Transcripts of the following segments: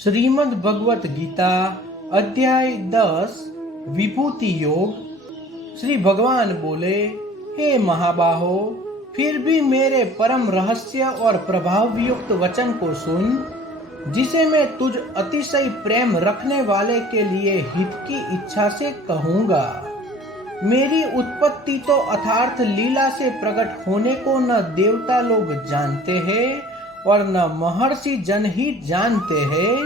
श्रीमद् भगवत गीता अध्याय 10 विभूति योग। श्री भगवान बोले, हे महाबाहो, फिर भी मेरे परम रहस्य और प्रभाव युक्त वचन को सुन, जिसे मैं तुझ अतिशय प्रेम रखने वाले के लिए हित की इच्छा से कहूँगा। मेरी उत्पत्ति तो अर्थात लीला से प्रकट होने को न देवता लोग जानते हैं और न महर्षि जन ही जानते हैं,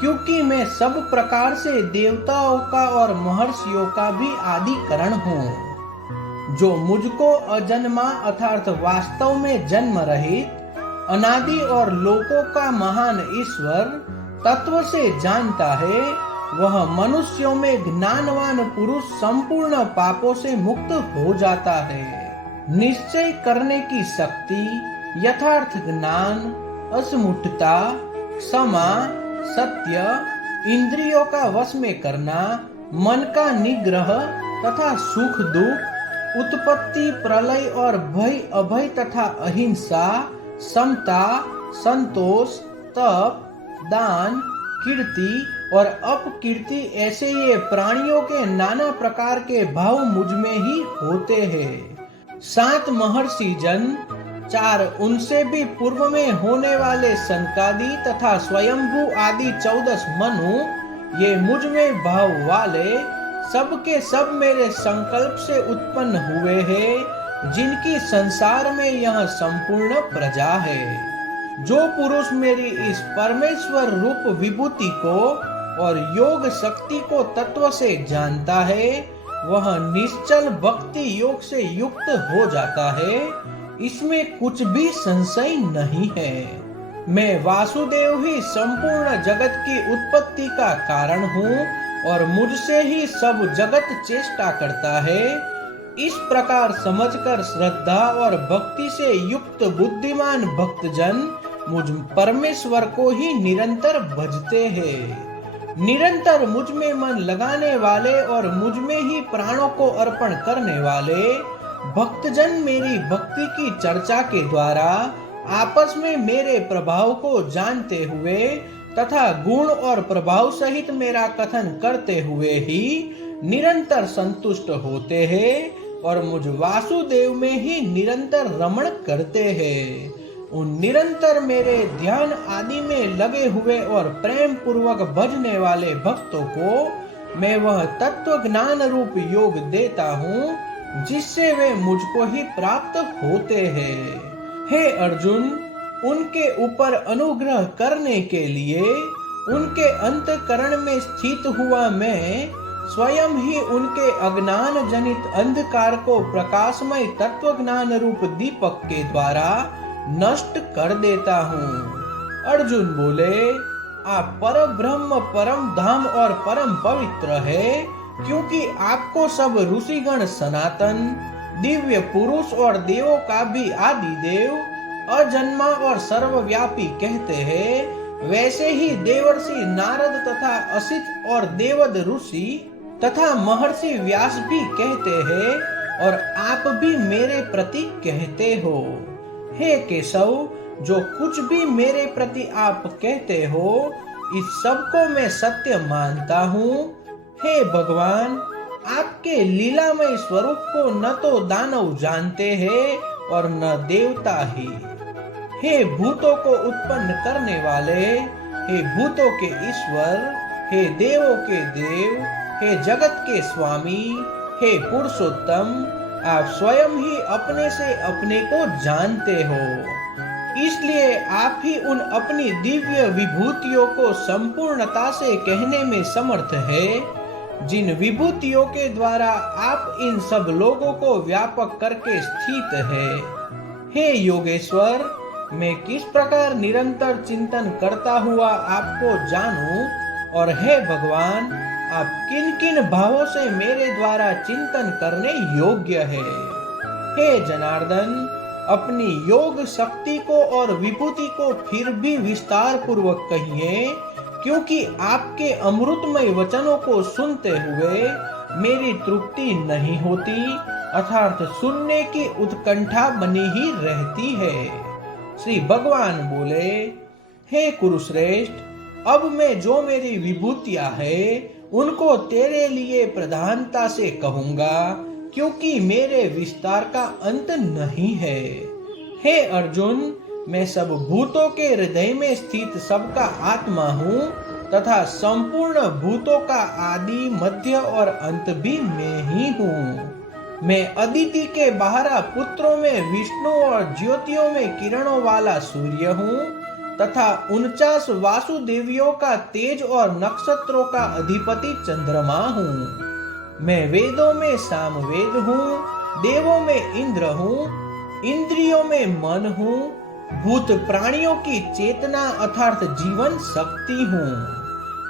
क्योंकि मैं सब प्रकार से देवताओं का और महर्षियों का भी आदि कारण हूँ। जो मुझको अजन्मा अर्थात वास्तव में जन्म रहित अनादि और लोकों का महान ईश्वर तत्व से जानता है, वह मनुष्यों में ज्ञानवान पुरुष संपूर्ण पापों से मुक्त हो जाता है। निश्चय करने की शक्ति, यथार्थ ज्ञान, असमुष्टता, क्षमा, सत्य, इंद्रियों का वश में करना, मन का निग्रह तथा सुख दुख, उत्पत्ति प्रलय और भय अभय तथा अहिंसा, समता, संतोष, तप, दान, कीर्ति और अपकीर्ति, ऐसे ये प्राणियों के नाना प्रकार के भाव मुझ में ही होते हैं। 7 महर्षि जन, 4 उनसे भी पूर्व में होने वाले सनकादि तथा स्वयंभू आदि 14 मनु, ये मुझ में भाव वाले सब के सब मेरे संकल्प से उत्पन्न हुए हैं, जिनकी संसार में यह संपूर्ण प्रजा है। जो पुरुष मेरी इस परमेश्वर रूप विभूति को और योग शक्ति को तत्व से जानता है, वह निश्चल भक्ति योग से युक्त हो जाता है। इसमें कुछ भी संशय नहीं है। मैं वासुदेव ही संपूर्ण जगत की उत्पत्ति का कारण हूँ और मुझसे ही सब जगत चेष्टा करता है। इस प्रकार समझकर श्रद्धा और भक्ति से युक्त बुद्धिमान भक्तजन मुझ परमेश्वर को ही निरंतर भजते हैं। निरंतर मुझ में मन लगाने वाले और मुझ में ही प्राणों को अर्पण करने वाले भक्तजन मेरी भक्ति की चर्चा के द्वारा आपस में मेरे प्रभाव को जानते हुए तथा गुण और प्रभाव सहित मेरा कथन करते हुए ही निरंतर संतुष्ट होते हैं और मुझ वासुदेव में ही निरंतर रमण करते हैं। उन निरंतर मेरे ध्यान आदि में लगे हुए और प्रेम पूर्वक भजने वाले भक्तों को मैं वह तत्व ज्ञान रूप योग देता हूँ, जिससे वे मुझको ही प्राप्त होते हैं। हे अर्जुन, उनके ऊपर अनुग्रह करने के लिए उनके अंतःकरण में स्थित हुआ मैं स्वयं ही उनके अज्ञान जनित अंधकार को प्रकाशमय तत्व ज्ञान रूप दीपक के द्वारा नष्ट कर देता हूँ। अर्जुन बोले, आप परम ब्रह्म, परम धाम और परम पवित्र है, क्योंकि आपको सब ऋषिगण सनातन, दिव्य पुरुष और देवों का भी आदि देव, अजन्मा और सर्वव्यापी कहते हैं। वैसे ही देवर्षि नारद तथा असित और देवद ऋषि तथा महर्षि व्यास भी कहते हैं और आप भी मेरे प्रति कहते हो। हे केशव, जो कुछ भी मेरे प्रति आप कहते हो, इस सब को मैं सत्य मानता हूँ। हे भगवान, आपके लीलामय स्वरूप को न तो दानव जानते हैं और न देवता ही। हे भूतों को उत्पन्न करने वाले, हे भूतों के ईश्वर, हे देवों के देव, हे जगत के स्वामी, हे पुरुषोत्तम, आप स्वयं ही अपने से अपने को जानते हो। इसलिए आप ही उन अपनी दिव्य विभूतियों को संपूर्णता से कहने में समर्थ है, जिन विभूतियों के द्वारा आप इन सब लोगों को व्यापक करके स्थित है। हे योगेश्वर, मैं किस प्रकार निरंतर चिंतन करता हुआ आपको जानूं, और हे भगवान, आप किन किन भावों से मेरे द्वारा चिंतन करने योग्य है। हे जनार्दन, अपनी योग शक्ति को और विभूति को फिर भी विस्तार पूर्वक कहिए, क्योंकि आपके अमृतमय वचनों को सुनते हुए मेरी तृप्ति नहीं होती, अर्थात सुनने की उत्कंठा बनी ही रहती है। श्री भगवान बोले, हे कुरुश्रेष्ठ, अब मैं जो मेरी विभूतियां है उनको तेरे लिए प्रधानता से कहूंगा, क्योंकि मेरे विस्तार का अंत नहीं है। हे अर्जुन, मैं सब भूतों के हृदय में स्थित सबका आत्मा हूँ तथा संपूर्ण भूतों का आदि मध्य और अंत भी मैं ही हूँ। मैं अदिति के 12 पुत्रों में विष्णु और ज्योतियों में किरणों वाला सूर्य हूँ तथा 49 वासुदेवियों का तेज और नक्षत्रों का अधिपति चंद्रमा हूँ। मैं वेदों में सामवेद हूँ, देवों में इंद्र हूँ, इंद्रियों में मन हूँ, भूत प्राणियों की चेतना अर्थात जीवन शक्ति हूँ।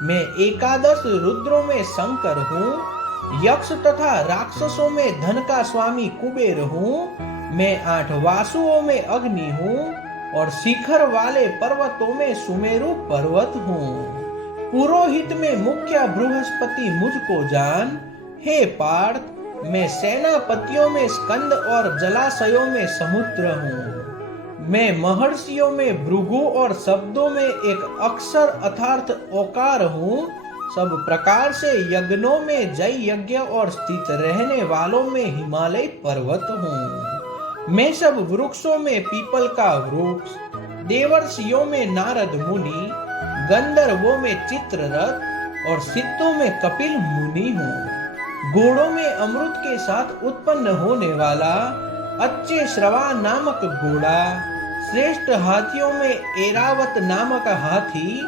मैं 11 रुद्रों में शंकर हूँ, यक्ष तथा राक्षसों में धन का स्वामी कुबेर हूँ। मैं 8 वासुओं में अग्नि हूँ और शिखर वाले पर्वतों में सुमेरु पर्वत हूँ। पुरोहित में मुख्य बृहस्पति मुझको जान। हे पार्थ, मैं सेनापतियों में स्कंद और जलाशयों में समुद्र हूँ। मैं महर्षियों में भृगु और शब्दों में एक अक्षर अर्थात ओकार हूँ। सब प्रकार से यज्ञों में जय यज्ञ और स्थित रहने वालों में हिमालय पर्वत हूँ। मैं सब वृक्षों में पीपल का वृक्ष, देवर्षियों में नारद मुनि, गंधर्वों में चित्ररथ और सिद्धों में कपिल मुनि हूँ। घोड़ों में अमृत के साथ उत्पन्न होने वाला अच्छे श्रवा नामक घोड़ा, श्रेष्ठ हाथियों में एरावत नामक हाथी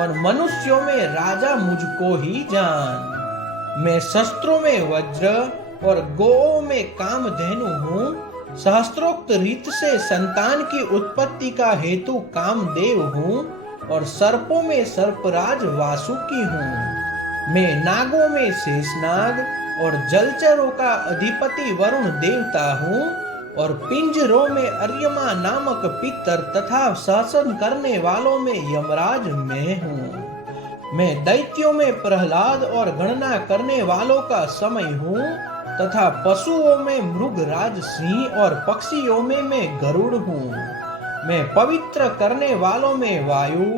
और मनुष्यों में राजा मुझको ही जान। मैं शस्त्रों में वज्र और गोओं में कामधेनु हूँ। सहस्त्रोक्त रीत से संतान की उत्पत्ति का हेतु कामदेव हूँ और सर्पों में सर्पराज वासुकी हूँ। मैं नागों में शेषनाग और जलचरों का अधिपति वरुण देवता हूँ और पिंजरों में अर्यमा नामक पितर तथा शासन करने वालों में यमराज मैं हूँ। मैं दैत्यों में प्रहलाद और गणना करने वालों का समय हूँ तथा पशुओं में मृगराज सिंह और पक्षियों में मैं गरुड़ हूँ। मैं पवित्र करने वालों में वायु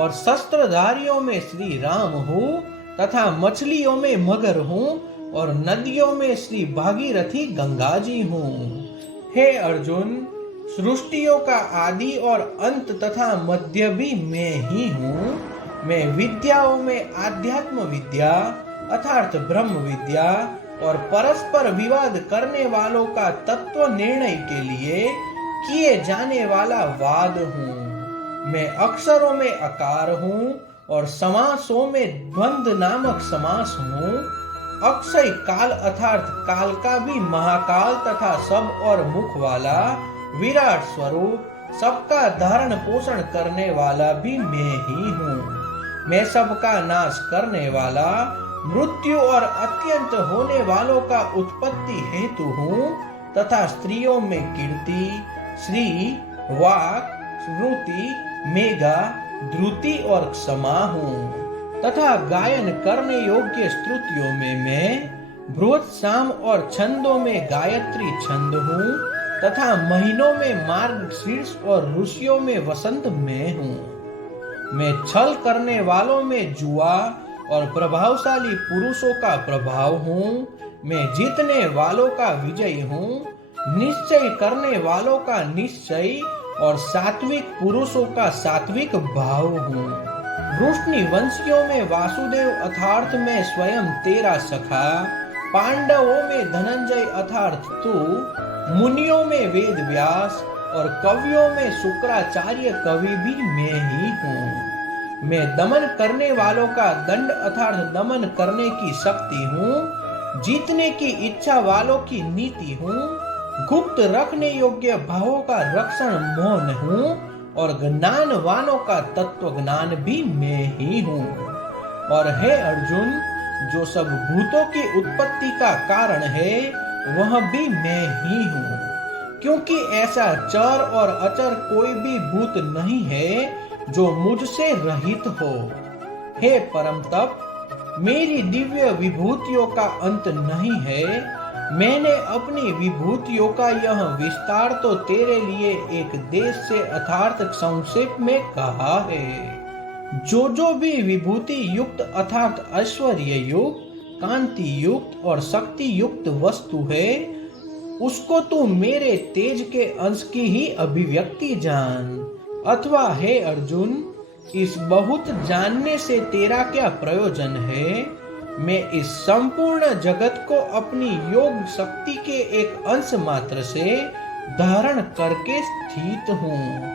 और शस्त्रधारियों में श्री राम हूँ तथा मछलियों में मगर हूँ और नदियों में श्री भागीरथी गंगा जी हूँ। हे अर्जुन, सृष्टियों का आदि और अंत तथा मध्य भी मैं ही हूँ। मैं विद्याओं में आध्यात्म विद्या अर्थात ब्रह्म विद्या और परस्पर विवाद करने वालों का तत्व निर्णय के लिए किए जाने वाला वाद हूँ। मैं अक्षरों में अकार हूँ और समासों में द्वंद्व नामक समास हूँ। अक्षय काल अर्थात काल का भी महाकाल तथा सब और मुख वाला विराट स्वरूप, सबका धारण पोषण करने वाला भी मैं ही हूँ। मैं सबका नाश करने वाला, मृत्यु और अत्यंत होने वालों का उत्पत्ति हेतु हूँ तथा स्त्रियों में कीर्ति, श्री, वाक, स्मृति, मेघा, द्रुति और क्षमा हूँ तथा गायन करने योग्य स्तुतियों में मैं बृहत साम और छंदों में गायत्री छंद हूँ तथा महीनों में मार्गशीर्ष और ऋषियों में वसंत मैं हूँ। मैं छल करने वालों में जुआ और प्रभावशाली पुरुषों का प्रभाव हूँ। मैं जीतने वालों का विजय हूँ, निश्चय करने वालों का निश्चय और सात्विक पुरुषों का सात्विक भाव हूँ। वृष्णि वंशियों में वासुदेव अर्थात मैं स्वयं तेरा सखा, पांडवों में धनंजय अर्थात तू, मुनियों में वेद व्यास और कवियों में शुक्राचार्य कवि भी मैं ही हूँ। मैं दमन करने वालों का दंड अर्थात दमन करने की शक्ति हूँ, जीतने की इच्छा वालों की नीति हूँ, गुप्त रखने योग्य भावों का रक्षण मौन हूँ और ज्ञानवानों का तत्व ज्ञान भी मैं ही हूँ। और हे अर्जुन, जो सब भूतों की उत्पत्ति का कारण है वह भी मैं ही हूँ, क्योंकि ऐसा चर और अचर कोई भी भूत नहीं है जो मुझसे रहित हो। हे परम तप, मेरी दिव्य विभूतियों का अंत नहीं है। मैंने अपनी विभूतियों का यह विस्तार तो तेरे लिए एक देश से अर्थात संक्षेप में कहा है। जो भी विभूति युक्त अर्थात ऐश्वर्य युक्त, कांति युक्त और शक्ति युक्त वस्तु है, उसको तू मेरे तेज के अंश की ही अभिव्यक्ति जान। अथवा हे अर्जुन, इस बहुत जानने से तेरा क्या प्रयोजन है? मैं इस संपूर्ण जगत को अपनी योग शक्ति के एक अंश मात्र से धारण करके स्थित हूँ।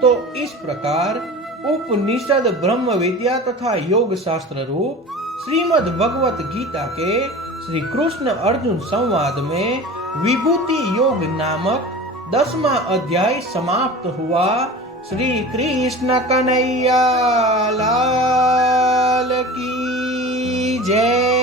तो इस प्रकार उपनिषद ब्रह्म विद्या तथा योग शास्त्र रूप श्रीमद् भगवत गीता के श्री कृष्ण अर्जुन संवाद में विभूति योग नामक 10वां अध्याय समाप्त हुआ। श्री कृष्ण कन्हैया लाल की जय।